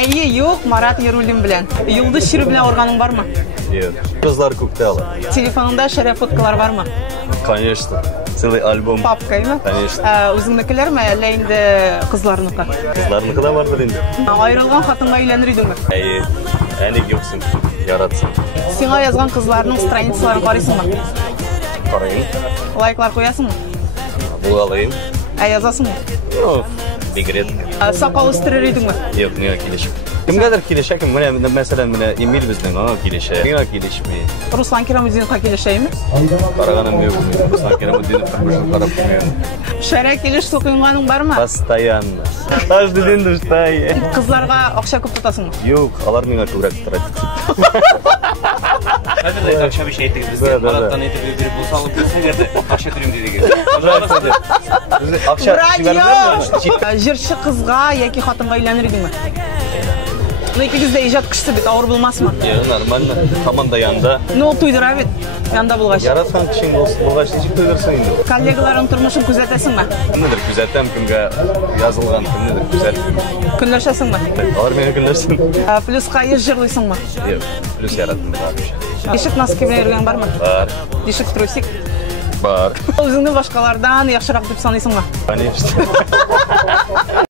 Әйе, юк, Марат Ерулин белән. Юлдыз Шире белән органың бармы? Yok. Kızlar күкте ала. Телефоныңда шәрә фоткалар бармы? Конечно. Целый альбом. Папкаймы? Конечно. Үзеңнекеләрме, әллә инде кызларныкы? Kızlarınki da vardır indi. Айрылган хатынга өйләнер идеңме? Әйе. Әник юксың. Яратсың. Сиңа язган кызларның страницаларын карыйсыңмы? Карайын. Лайклар куясыңмы? Булгалайын. Язасыңмы? Yok. Bigret. Сакал үстерер идеңме? Yok, niye kilişim? Kimgadir kilişe kim? Mesela Emil bizden ona kilişe. Niye kilişmeyi? Руслан Керамудиновка килешәйме? Караганım yok. Ruslan Kerem'in takmışım karab bilmiyorum. Шәрә килеш сукынганың бармы? Постоянно. Каждый день душтай. Кызларга акча күп тотасыңмы? Yok, алар миңа күбрәк тирәк. Хәзер дә акча биш әйтегез безгә. Мараттан әйтеп биреп булса алып берсәгә дә акча түрим дидегез. Акча Радио! Җырчы кызга яки хатынга өйләнер идеңме? Ну икегез дә иҗат кешесе бит, авыр булмасмы? Ya нормально. Команда янда. Ну туйдыра бит. Янда булгач. Яраткан кишең булгач ничек туйдырсың инде? Коллегаларың тормышын күзәтәсеңме? Кемнедер күзәтәм, кемгә язылган, кемнедер күзәтмим. Көнләшәсеңме? Алар миңа көнләшсен. Плюска еш җырлыйсыңмы? Юк, плюс яраттым бар. Ишек носки белән йөргән бармы? Бар. Ишек трусик. Бар. Үзеңне башкалардан яхшырак дип саныйсыңмы? Конечно.